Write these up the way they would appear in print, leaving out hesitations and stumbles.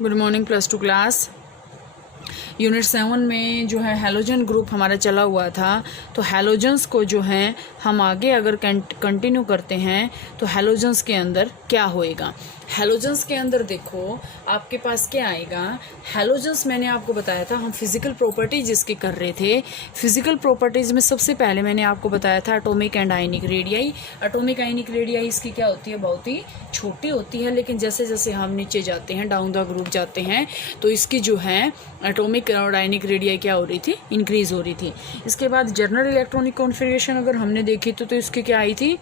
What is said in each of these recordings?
Good morning +2 class. Unit 7 में जो है हैलोजन ग्रुप हमारा चला हुआ था। तो हैलोजन्स को जो है हम आगे अगर कंटिन्यू करते हैं तो हैलोजन्स के अंदर क्या होएगा। हैलोजन्स के अंदर देखो आपके पास क्या आएगा। हैलोजन्स मैंने आपको बताया था, हम फिजिकल प्रॉपर्टीज इसके कर रहे थे। फिजिकल प्रॉपर्टीज में सबसे पहले मैंने आपको बताया था atomic and ionic radii. Atomic ionic radii इसकी क्या होती है, बहुत ही छोटी होती है, लेकिन जैसे जैसे हम नीचे जाते हैं, डाउन द ग्रुप जाते हैं, तो इसकी जो है एटॉमिक और आयनिक रेडियाई क्या हो रही थी, इंक्रीज हो रही थी। इसके बाद जनरल इलेक्ट्रॉनिक कॉन्फ़िगरेशन अगर हमने देखी तो इसकी क्या आई थी,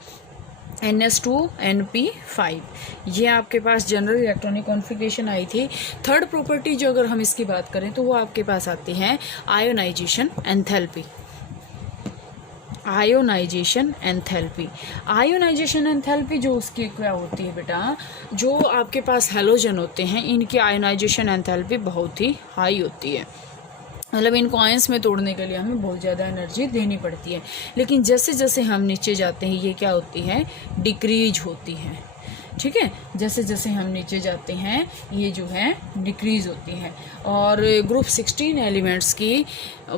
NS2Np5। ये आपके पास जनरल इलेक्ट्रॉनिक कॉन्फ़िगरेशन आई थी। थर्ड प्रॉपर्टी जो अगर हम इसकी बात करें तो वो आपके पास आती है ionisation enthalpy. Ionisation enthalpy, ionisation enthalpy जो उसकी क्या होती है बेटा, जो आपके पास हैलोजन होते हैं इनकी आयोनाइजेशन एंथैल्पी बहुत ही हाई होती है। मतलब इनको आयंस में तोड़ने के लिए हमें बहुत ज़्यादा एनर्जी देनी पड़ती है, लेकिन जैसे जैसे हम नीचे जाते हैं ये क्या होती है, डिक्रीज होती है। ठीक है, जैसे जैसे हम नीचे जाते हैं ये जो है डिक्रीज होती है। और ग्रुप 16 एलिमेंट्स की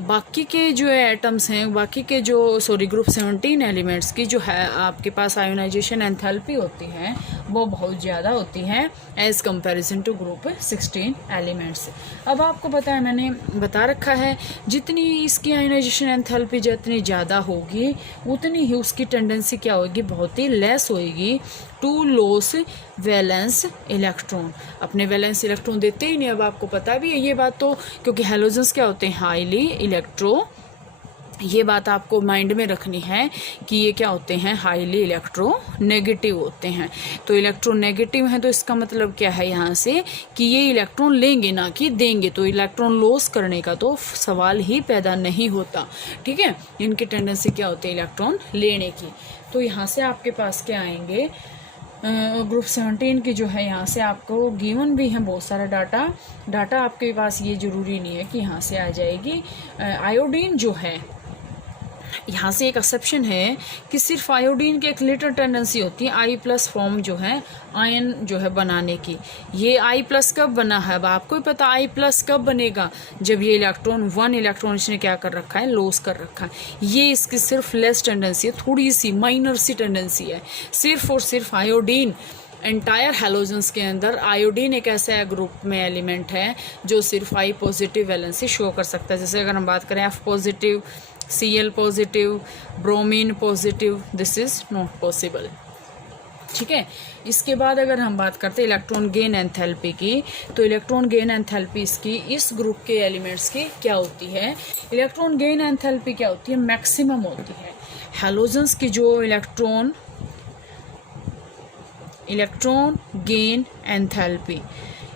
बाकी के जो एटम्स हैं, बाकी के जो ग्रुप 17 एलिमेंट्स की जो है आपके पास आयोनाइजेशन एंथैल्पी होती है वो बहुत ज़्यादा होती है as comparison to group 16 elements. अब आपको पता है, मैंने बता रखा है, जितनी इसकी आयोनाइजेशन एंथैल्पी जितनी ज़्यादा होगी उतनी ही उसकी टेंडेंसी क्या होगी, बहुत ही लेस होएगी टू लॉस वैलेंस इलेक्ट्रॉन। अपने वैलेंस इलेक्ट्रॉन देते ही नहीं। अब आपको पता भी है ये बात, तो क्योंकि हैलोजन्स क्या होते हैं, हाईली इलेक्ट्रो, ये बात आपको माइंड में रखनी है कि ये क्या होते हैं, हाईली इलेक्ट्रोनेगेटिव होते हैं। तो इलेक्ट्रोनेगेटिव है तो इसका मतलब क्या है यहाँ से कि ये इलेक्ट्रॉन लेंगे ना कि देंगे, तो इलेक्ट्रॉन लॉस करने का तो सवाल ही पैदा नहीं होता। ठीक है, इनकी टेंडेंसी क्या होती है, इलेक्ट्रॉन लेने की। तो यहाँ से आपके पास क्या आएंगे, ग्रुप 17 की जो है यहाँ से आपको गिवन भी है बहुत सारा डाटा आपके पास, ये ज़रूरी नहीं है कि यहाँ से आ जाएगी। आयोडीन जो है, यहाँ से एक एक्सेप्शन है कि सिर्फ आयोडीन की एक लेटर टेंडेंसी होती है I+ फॉर्म जो है आयन जो है बनाने की। ये I+ कब बना है, अब आपको ही पता I+ कब बनेगा, जब ये इलेक्ट्रॉन 1 इलेक्ट्रॉन इसने क्या कर रखा है, लॉस कर रखा है। ये इसकी सिर्फ लेस टेंडेंसी है, थोड़ी सी माइनर सी टेंडेंसी है। सिर्फ और सिर्फ आयोडीन, एंटायर हैलोजन्स के अंदर आयोडीन एक ऐसा ग्रुप में एलिमेंट है जो सिर्फ I+ वैलेंसी शो कर सकता है। जैसे अगर हम बात करें F+, Cl+, bromine positive, this is not possible. ठीक है, इसके बाद अगर हम बात करते हैं इलेक्ट्रॉन गेन एंथैल्पी की, तो इलेक्ट्रॉन गेन एंथैल्पी इसकी इस ग्रुप के एलिमेंट्स की क्या होती है, इलेक्ट्रॉन गेन एंथैल्पी क्या होती है, मैक्सिमम होती है। हैलोजन्स की जो electron gain enthalpy,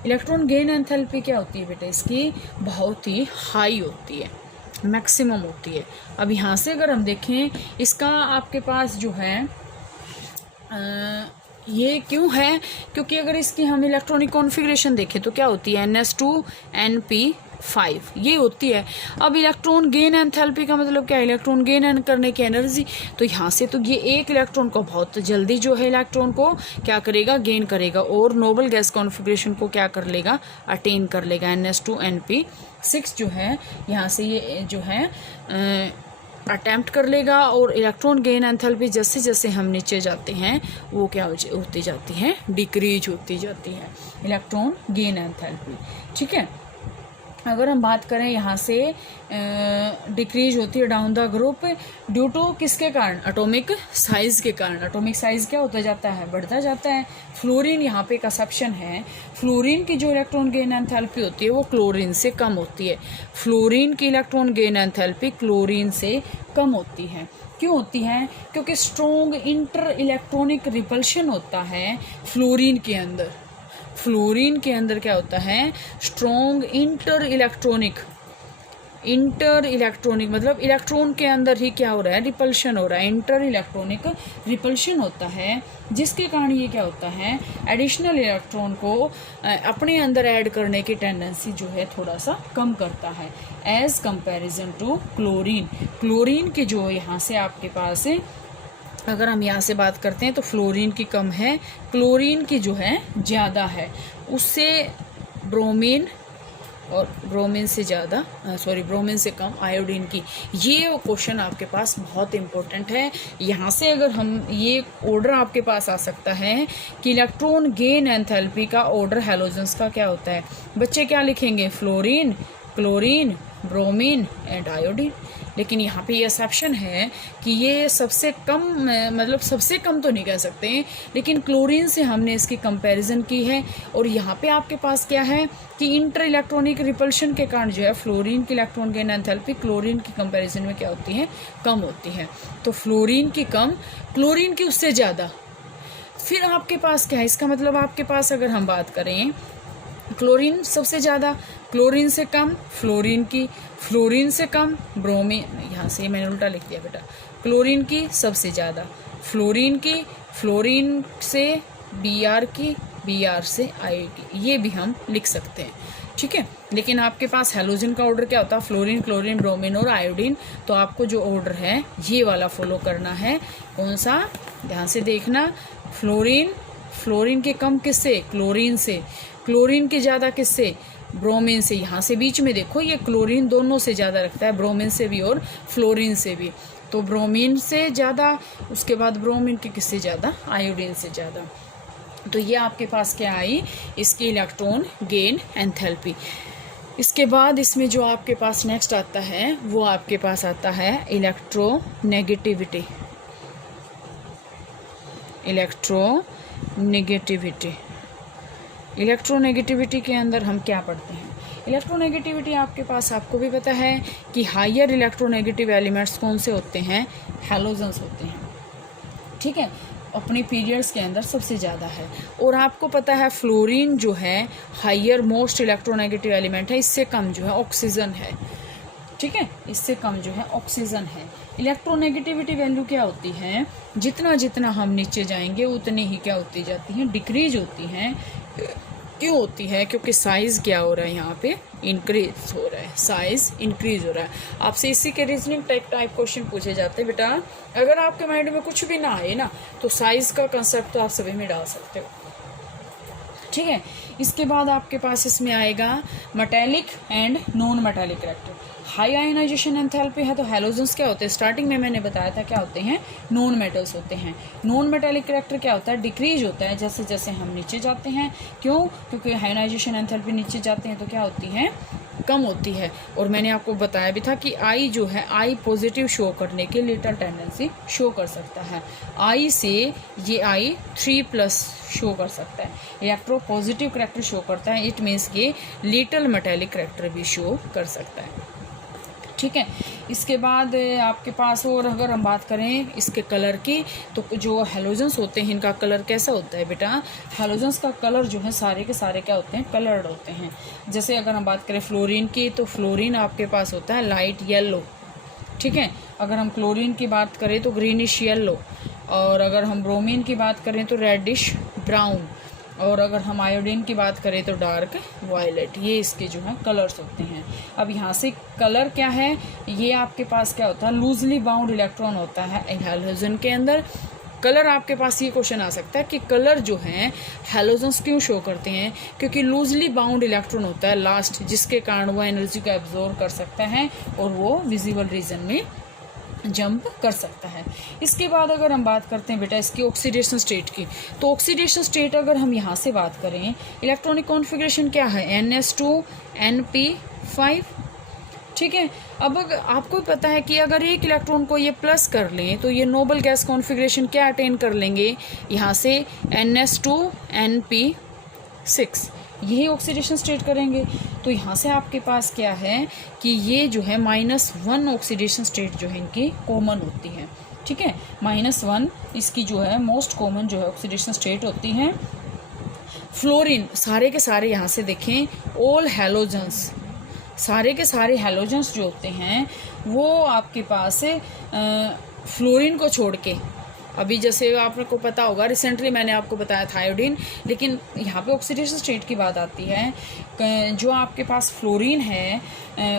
electron gain enthalpy क्या होती है बेटा, इसकी बहुत ही हाई होती है, मैक्सिमम होती है। अब यहाँ से अगर हम देखें इसका आपके पास जो है ये क्यों है, क्योंकि अगर इसकी हम इलेक्ट्रॉनिक कॉन्फ़िगरेशन देखें तो क्या होती है, NS2Np5 ये होती है। अब इलेक्ट्रॉन गेन एंथैल्पी का मतलब क्या है, इलेक्ट्रॉन गेन करने की एनर्जी। तो यहाँ से तो ये एक इलेक्ट्रॉन को बहुत जल्दी जो है इलेक्ट्रॉन को क्या करेगा, गेन करेगा, और नोबल गैस कॉन्फ़िगरेशन को क्या कर लेगा, अटेन कर लेगा। NS2Np6 जो है यहाँ से ये जो है अटैम्प्ट कर लेगा, और इलेक्ट्रॉन गेन एंथैल्पी जैसे जैसे हम नीचे जाते हैं वो क्या होती जाती है, डिक्रीज होती जाती है इलेक्ट्रॉन गेन एंथैल्पी। ठीक है, अगर हम बात करें यहाँ से डिक्रीज होती है down the group due to किसके कारण, एटॉमिक साइज के कारण। एटॉमिक साइज क्या होता जाता है, बढ़ता जाता है। फ्लोरीन यहाँ पे एक एक्सेप्शन है, फ्लोरीन की जो इलेक्ट्रॉन गेन एंथैल्पी होती है वो क्लोरीन से कम होती है। फ्लोरीन की इलेक्ट्रॉन गेन एंथैल्पी क्लोरीन से कम होती है। क्यों होती है, क्योंकि स्ट्रॉन्ग इंटर इलेक्ट्रॉनिक रिपल्शन होता है फ्लोरीन के अंदर। फ्लोरीन के अंदर क्या होता है, स्ट्रॉन्ग इंटर इलेक्ट्रॉनिक मतलब इलेक्ट्रॉन के अंदर ही क्या हो रहा है, रिपल्शन हो रहा है, इंटर इलेक्ट्रॉनिक रिपल्शन होता है, जिसके कारण ये क्या होता है, एडिशनल इलेक्ट्रॉन को अपने अंदर ऐड करने की टेंडेंसी जो है थोड़ा सा कम करता है as comparison to chlorine. Chlorine की जो यहाँ से आपके पास है, अगर हम यहाँ से बात करते हैं तो फ्लोरीन की कम है, क्लोरीन की जो है ज़्यादा है। उससे ब्रोमीन और ब्रोमीन से ज़्यादा ब्रोमीन से कम आयोडीन की। ये क्वेश्चन आपके पास बहुत इंपॉर्टेंट है। यहाँ से अगर हम ये ऑर्डर आपके पास आ सकता है कि इलेक्ट्रॉन गेन एंथैल्पी का ऑर्डर हैलोजेंस का क्या होता है। बच्चे क्या लिखेंगे? Fluorine, chlorine, bromine and iodine. लेकिन यहाँ पे ये एक्सेप्शन है कि ये सबसे कम, मतलब सबसे कम तो नहीं कह सकते, लेकिन क्लोरीन से हमने इसकी कंपैरिजन की है। और यहाँ पे आपके पास क्या है कि इंटर इलेक्ट्रॉनिक रिपल्शन के कारण जो है फ्लोरीन की इलेक्ट्रॉन गेन एंथैल्पी क्लोरीन की कंपैरिजन में क्या होती है? कम होती है। तो फ्लोरीन की कम, क्लोरीन की उससे ज़्यादा। फिर आपके पास क्या है? इसका मतलब आपके पास अगर हम बात करें, क्लोरीन सबसे ज़्यादा, क्लोरीन से कम फ्लोरीन की, फ्लोरीन से कम ब्रोमीन, यहाँ से मैंने उल्टा लिख दिया बेटा, क्लोरीन की सबसे ज़्यादा, फ्लोरीन की, फ्लोरीन से Br की, Br से Io की, ये भी हम लिख सकते हैं। ठीक है, लेकिन आपके पास हैलोजन का ऑर्डर क्या होता है? फ्लोरीन, क्लोरीन, ब्रोमीन और आयोडीन। तो आपको जो ऑर्डर है ये वाला फॉलो करना है। कौन सा? ध्यान से देखना। फ्लोरीन, फ्लोरीन के कम किससे? क्लोरीन से। क्लोरीन के ज़्यादा किससे? ब्रोमीन से। यहाँ से बीच में देखो, ये क्लोरीन दोनों से ज़्यादा रखता है, ब्रोमीन से भी और फ्लोरीन से भी। तो ब्रोमीन से ज़्यादा, उसके बाद ब्रोमीन के किससे ज़्यादा? आयोडीन से ज़्यादा। तो ये आपके पास क्या आई? इसकी इलेक्ट्रॉन गेन एंथैल्पी। इसके बाद इसमें जो आपके पास नेक्स्ट आता है वो आपके पास आता है इलेक्ट्रोनेगेटिविटी। इलेक्ट्रोनेगेटिविटी, इलेक्ट्रोनेगेटिविटी के अंदर हम क्या पढ़ते हैं? इलेक्ट्रोनेगेटिविटी आपके पास, आपको भी पता है कि हायर इलेक्ट्रोनेगेटिव एलिमेंट्स कौन से होते हैं? हैलोजेंस होते हैं। ठीक है, अपने पीरियड्स के अंदर सबसे ज़्यादा है। और आपको पता है फ्लोरीन जो है हायर मोस्ट इलेक्ट्रोनेगेटिव एलिमेंट है, इससे कम जो है ऑक्सीजन है। ठीक है, इससे कम जो है ऑक्सीजन है। इलेक्ट्रोनेगेटिविटी वैल्यू क्या होती है? जितना जितना हम नीचे जाएंगे उतनी ही क्या होती जाती हैं? डिक्रीज होती हैं। क्यों होती है? क्योंकि साइज क्या हो रहा है यहाँ पे? इंक्रीज हो रहा है, साइज इंक्रीज हो रहा है। आपसे इसी के रीजनिंग टाइप क्वेश्चन पूछे जाते हैं बेटा। अगर आपके माइंड में कुछ भी ना आए ना, तो साइज का कंसेप्ट तो आप सभी में डाल सकते हो। ठीक है, इसके बाद आपके पास इसमें आएगा metallic and non metallic character. High ionisation enthalpy है तो हैलोजेंस क्या होते हैं? स्टार्टिंग में मैंने बताया था क्या होते हैं? नॉन मेटल्स होते हैं। नॉन मेटालिक कैरेक्टर क्या होता है? डिक्रीज होता है जैसे जैसे हम नीचे जाते हैं। क्यों? क्योंकि आयोनाइजेशन एंथैल्पी नीचे जाते हैं तो क्या होती है? कम होती है। और मैंने आपको बताया भी था कि आई जो है, आई पॉजिटिव शो करने की लिटल टेंडेंसी शो कर सकता है। आई से ये आई 3+ शो कर सकता है। इलेक्ट्रो पॉजिटिव कैरेक्टर शो करता है, इट मीन्स ये लिटल मेटालिक कैरेक्टर भी शो कर सकता है। ठीक है, इसके बाद आपके पास और अगर हम बात करें इसके कलर की, तो जो हैलोजेंस होते हैं इनका कलर कैसा होता है बेटा? हैलोजेंस का कलर जो है सारे के सारे क्या होते हैं? कलर्ड होते हैं। जैसे अगर हम बात करें फ्लोरीन की, तो फ्लोरीन आपके पास होता है लाइट येलो। ठीक है, अगर हम क्लोरीन की बात करें तो ग्रीनिश येलो, और अगर हम ब्रोमीन की बात करें तो रेडिश ब्राउन, और अगर हम आयोडीन की बात करें तो डार्क वायलेट। ये इसके जो है कलर्स होते हैं। अब यहाँ से कलर क्या है? ये आपके पास क्या होता है? लूजली बाउंड इलेक्ट्रॉन होता है हैलोजन के अंदर। कलर आपके पास ये क्वेश्चन आ सकता है कि कलर जो है हैलोजेंस क्यों शो करते हैं? क्योंकि लूजली बाउंड इलेक्ट्रॉन होता है लास्ट, जिसके कारण वो एनर्जी को एब्जॉर्ब कर सकता है और वो विजिबल रीजन में जंप कर सकता है। इसके बाद अगर हम बात करते हैं बेटा इसकी ऑक्सीडेशन स्टेट की, तो ऑक्सीडेशन स्टेट अगर हम यहाँ से बात करें, इलेक्ट्रॉनिक कॉन्फ़िगरेशन क्या है? NS2 NP5। ठीक है, अब आपको पता है कि अगर एक इलेक्ट्रॉन को ये प्लस कर लें तो ये नोबल गैस कॉन्फ़िगरेशन क्या अटेन कर लेंगे? यहाँ से NS2 NP6, यही ऑक्सीडेशन स्टेट करेंगे। तो यहाँ से आपके पास क्या है कि ये जो है -1 ऑक्सीडेशन स्टेट जो है इनकी कॉमन होती है। ठीक है, -1 इसकी जो है मोस्ट कॉमन जो है ऑक्सीडेशन स्टेट होती है। फ्लोरीन, सारे के सारे यहाँ से देखें, ऑल हैलोजेंस, सारे के सारे हैलोजेंस जो होते हैं वो आपके पास फ्लोरीन को छोड़ के, अभी जैसे आपको पता होगा रिसेंटली मैंने आपको बताया था आयोडीन, लेकिन यहाँ पे ऑक्सीडेशन स्टेट की बात आती है, जो आपके पास फ्लोरीन है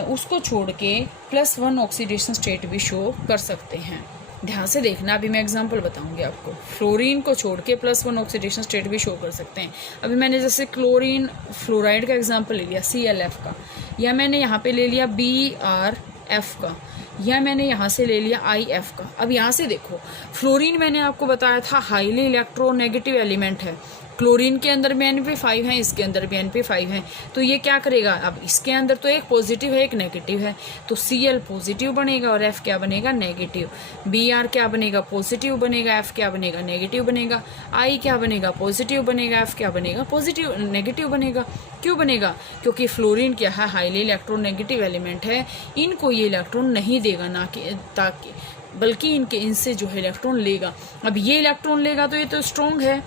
उसको छोड़ के +1 ऑक्सीडेशन स्टेट भी शो कर सकते हैं। ध्यान से देखना, अभी मैं एग्जांपल बताऊंगी आपको। फ्लोरीन को छोड़ के +1 ऑक्सीडेशन स्टेट भी शो कर सकते हैं। अभी मैंने जैसे क्लोरीन फ्लोराइड का एग्जांपल ले लिया ClF का, या मैंने यहाँ पे ले लिया BrF का, या मैंने यहाँ से ले लिया IF का। अब यहाँ से देखो, फ्लोरीन मैंने आपको बताया था हाईली इलेक्ट्रोनेगेटिव एलिमेंट है। क्लोरीन के अंदर भी Np5 है, इसके अंदर भी Np5 है, तो ये क्या करेगा, अब इसके अंदर तो एक पॉजिटिव है एक नेगेटिव है, तो Cl पॉजिटिव बनेगा और F क्या बनेगा, नेगेटिव। Br क्या बनेगा, पॉजिटिव बनेगा, F क्या बनेगा, नेगेटिव बनेगा। I क्या बनेगा, पॉजिटिव बनेगा, F क्या बनेगा, पॉजिटिव नेगेटिव बनेगा। क्यों बनेगा, क्योंकि फ्लोरीन क्या है, हाईली इलेक्ट्रोनेगेटिव एलिमेंट है, इनको ये इलेक्ट्रॉन नहीं देगा, ना कि ताकि बल्कि इनसे जो है इलेक्ट्रॉन लेगा। अब ये इलेक्ट्रॉन लेगा तो ये तो स्ट्रॉन्ग है,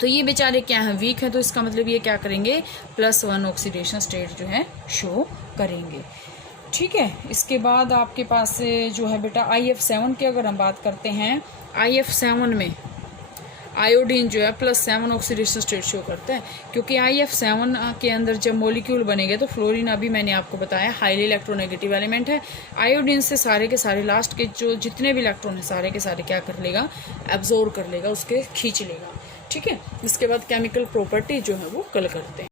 तो ये बेचारे क्या है, वीक है, तो इसका मतलब ये क्या करेंगे, +1 ऑक्सीडेशन स्टेट जो है शो करेंगे। ठीक है, इसके बाद आपके पास जो है बेटा IF7 की अगर हम बात करते हैं, IF7 में आयोडीन जो है +7 ऑक्सीडेशन स्टेट शो करता है, क्योंकि IF7 के अंदर जब मॉलिक्यूल बनेंगे तो फ्लोरीन अभी मैंने आपको बताया हाईली इलेक्ट्रोनेगेटिव एलिमेंट है, आयोडीन से सारे के सारे लास्ट के जो जितने भी इलेक्ट्रॉन हैं सारे के सारे क्या कर लेगा, एब्जॉर्ब कर लेगा, उसके खींच लेगा। ठीक है, इसके बाद केमिकल प्रॉपर्टी जो है वो कल करते हैं।